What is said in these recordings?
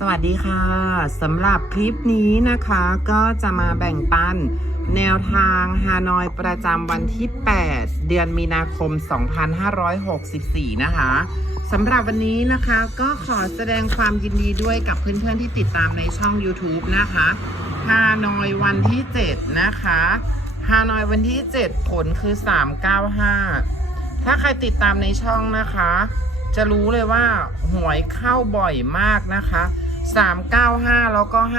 สวัสดีค่ะสำหรับคลิปนี้นะคะก็จะมาแบ่งปัน แนวทางฮานอยประจำวันที่ 8 เดือนมีนาคม 2564 นะคะสำหรับวันนี้นะคะก็ขอแสดงความยินดีด้วยกับเพื่อนๆที่ติดตามในช่อง YouTube นะคะฮานอยวันที่ 7 นะคะฮานอยวันที่ 7 ผลคือ 395 ถ้าใครติดตามในช่องนะคะจะรู้เลยว่าหวยเข้าบ่อยมากนะคะ 395แล้วก็55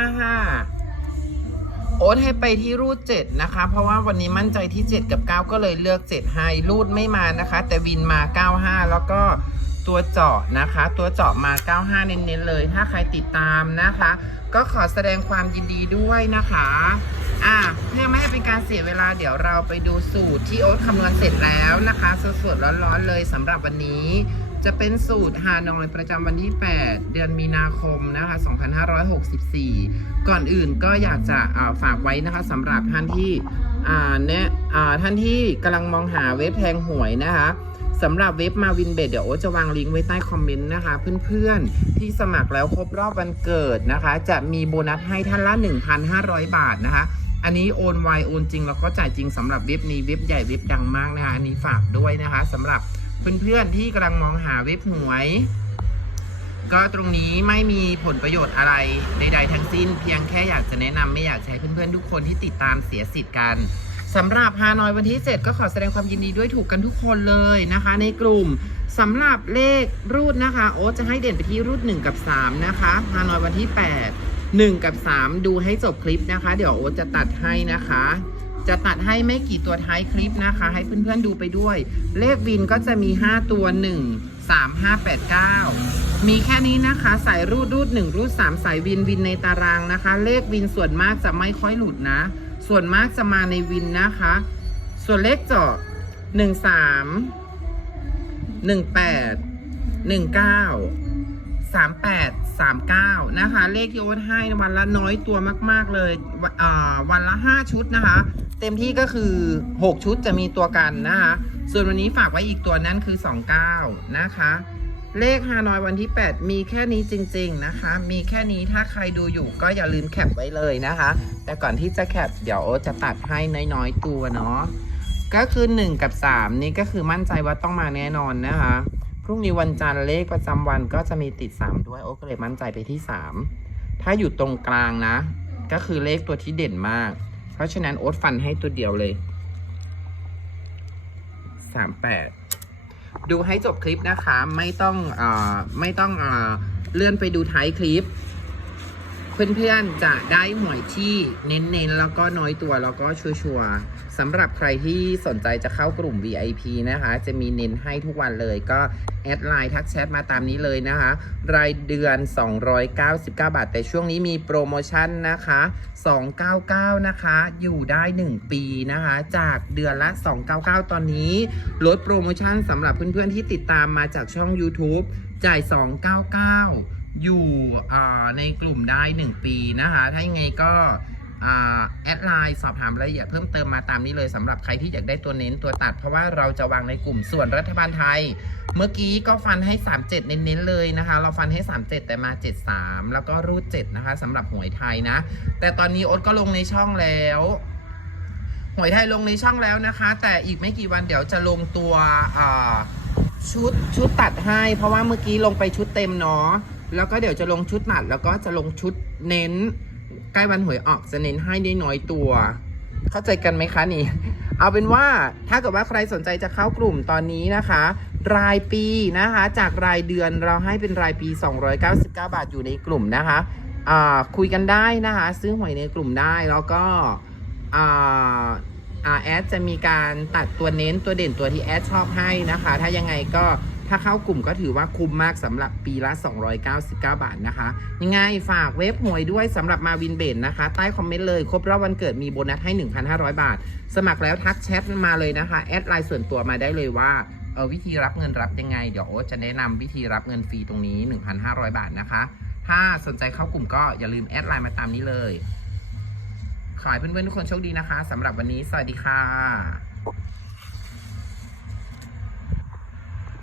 โอ๊ตให้ไปที่รูด7นะคะ เพราะว่าวันนี้มั่นใจที่7กับ9ก็เลยเลือก7ให้รูดไม่มานะคะ แต่วินมา95แล้วก็ตัวเจาะนะคะ ตัวเจาะมา 95 เน้นๆเลย ถ้าใครติดตามนะคะ ก็ขอแสดงความยินดีด้วยนะคะ อะเพื่อไม่ให้เป็นการเสียเวลาเดี๋ยวเราไปดูสูตรที่โอ๊ตคำนวณเสร็จแล้วนะคะสดๆร้อนๆเลยสำหรับวันนี้ จะเป็นสูตรฮานอยประจำวันที่ 8 เดือนมีนาคมนะคะ 2564 ก่อนอื่นก็อยากจะาฝากไว้นะคะสำหรับท่านที่อ่าแนะอ่าท่านที่กำลังมองหาเว็บแทงหวยนะคะสำหรับเว็บมาวินเบดเดี๋ยวโอจะวางลิงก์ไว้ใต้คอมเมนต์นะคะ เพื่อนๆ ที่สมัครแล้วครบรอบวันเกิดนะคะ จะมีโบนัสให้ท่านละ 1,500 บาทนะคะ อันนี้โอนไวโอนจริงแล้วก็จ่ายจริงสำหรับเว็บนี้เว็บใหญ่เว็บดังมากนะคะ อันนี้ฝากด้วยนะคะสำหรับ เพื่อนๆที่กำลังมองหาเว็บหวย ก็ตรงนี้ไม่มีผลประโยชน์อะไรใดๆทั้งสิ้น เพียงแค่อยากจะแนะนำไม่อยากให้เพื่อนๆทุกคนที่ติดตามเสียสิทธิ์กันสำหรับฮานอยวันที่ 7 ก็ขอแสดงความยินดีด้วยถูกกันทุกคนเลยนะคะ ในกลุ่มสำหรับเลขรูดนะคะ โอ๊ตจะให้เด่นไปที่รูด 1 กับ 3 นะคะฮานอยวันที่ 8 1 กับ 3 ดูให้จบคลิปนะคะ เดี๋ยวโอ๊ตจะตัดให้นะคะ จะตัดให้ไม่กี่ตัวท้ายคลิปนะคะ ให้เพื่อนๆดูไปด้วย เลขวินก็จะมี 5 ตัว 1 3 5 8 9 มีแค่นี้นะคะ สายรูดรูด 1 รูด 3 สายวินวินในตารางนะคะ เลขวินส่วนมากจะไม่ค่อยหลุดนะ ส่วนมากจะมาในวินนะคะ ส่วนเลขเจาะ1 3 1 8 1 9 38 39 นะคะ เลขที่โอ๊ตให้วันละน้อยตัวมาก ๆ เลยวันอ่าวันละ 5 ชุดนะคะ เต็มที่ก็คือ 6 ชุดจะมีตัวกันนะคะ ส่วนวันนี้ฝากไว้อีกตัวนั้นคือ 29 นะคะ เลขฮานอยวันที่ 8 มีแค่นี้จริง ๆนะคะ มีแค่นี้ถ้าใครดูอยู่ก็อย่าลืมแคปไว้เลยนะคะ แต่ก่อนที่จะแคปเดี๋ยวโอจะตัดให้น้อยๆตัวเนาะก็คือ 1 กับ 3 นี่ก็คือมั่นใจว่าต้องมาแน่นอนนะคะ พรุ่งนี้วันจันทร์เลขประจำวันก็จะมีติด 3 ด้วยโอ๊ตก็เลยมั่นใจไปที่ 3 ถ้าอยู่ตรงกลางนะ ก็คือเลขตัวที่เด่นมาก เพราะฉะนั้นโอ๊ตฟันให้ตัวเดียวเลย38ดูให้จบคลิปนะคะ ไม่ต้องอไม่ต้องอเลื่อนไปดูท้ายคลิป เพื่อนๆจะได้หวยที่เน้นๆ แล้วก็น้อยตัวแล้วก็ชัวร์ๆสำหรับใครที่สนใจจะเข้ากลุ่ม VIP นะคะ จะมีเน้นให้ทุกวันเลยก็ แอดไลน์ทักแชทมาตามนี้เลยนะคะ รายเดือน 299 บาท แต่ช่วงนี้มีโปรโมชั่นนะคะ 299 นะคะ อยู่ได้ 1 ปีนะคะ จากเดือนละ 299 ตอนนี้ลดโปรโมชั่นสำหรับเพื่อนๆที่ติดตามมาจากช่อง YouTube จ่าย 299 อยู่ในกลุ่มได้ 1 ปีนะคะ ถ้ายังไงก็แอดไลน์สอบถามรายละเอียดเพิ่มเติมมาตามนี้เลยสำหรับใครที่อยากได้ตัวเน้นตัวตัด เพราะว่าเราจะวางในกลุ่มส่วนรัฐบาลไทย เมื่อกี้ก็ฟันให้ 37 เน้นๆเลยนะคะ เราฟันให้ 37 แต่มา 73 แล้วก็รูด 7 นะคะสำหรับหวยไทยนะ แต่ตอนนี้โอ๊ตก็ลงในช่องแล้วหวยไทยลงในช่องแล้วนะคะ แต่อีกไม่กี่วันเดี๋ยวจะลงตัวชุดชุดตัดให้ เพราะว่าเมื่อกี้ลงไปชุดเต็มเนาะ แล้วก็เดี๋ยวจะลงชุดหนัด แล้วก็จะลงชุดเน้น ใกล้วันหวยออกจะเน้นให้ได้น้อยตัว เข้าใจกันไหมคะนี่ เอาเป็นว่าถ้าเกิดว่าใครสนใจจะเข้ากลุ่มตอนนี้นะคะ รายปีนะคะ จากรายเดือนเราให้เป็นรายปี 299 บาทอยู่ในกลุ่มนะคะคุยกันได้นะคะ ซื้อหวยในกลุ่มได้แล้วก็แอดจะมีการตัดตัวเน้นตัวเด่นตัวที่แอดชอบให้นะคะ ถ้ายังไงก็ ถ้าเข้ากลุ่มก็ถือว่าคุ้มมากสำหรับปีละ 299 บาทนะคะ ยังไงฝากเว็บหวยด้วยสำหรับมาวินเบนนะคะ ใต้คอมเมนต์เลยครบรอบวันเกิดมีโบนัสให้ 1,500 บาท สมัครแล้วทักแชทมาเลยนะคะแอดไลน์ส่วนตัวมาได้เลยว่าเออวิธีรับเงินรับยังไง เดี๋ยวจะแนะนำวิธีรับเงินฟรีตรงนี้ 1,500 บาทนะคะ ถ้าสนใจเข้ากลุ่มก็อย่าลืมแอดไลน์มาตามนี้เลยขอให้เพื่อนๆทุกคนโชคดีนะคะสำหรับวันนี้สวัสดีค่ะ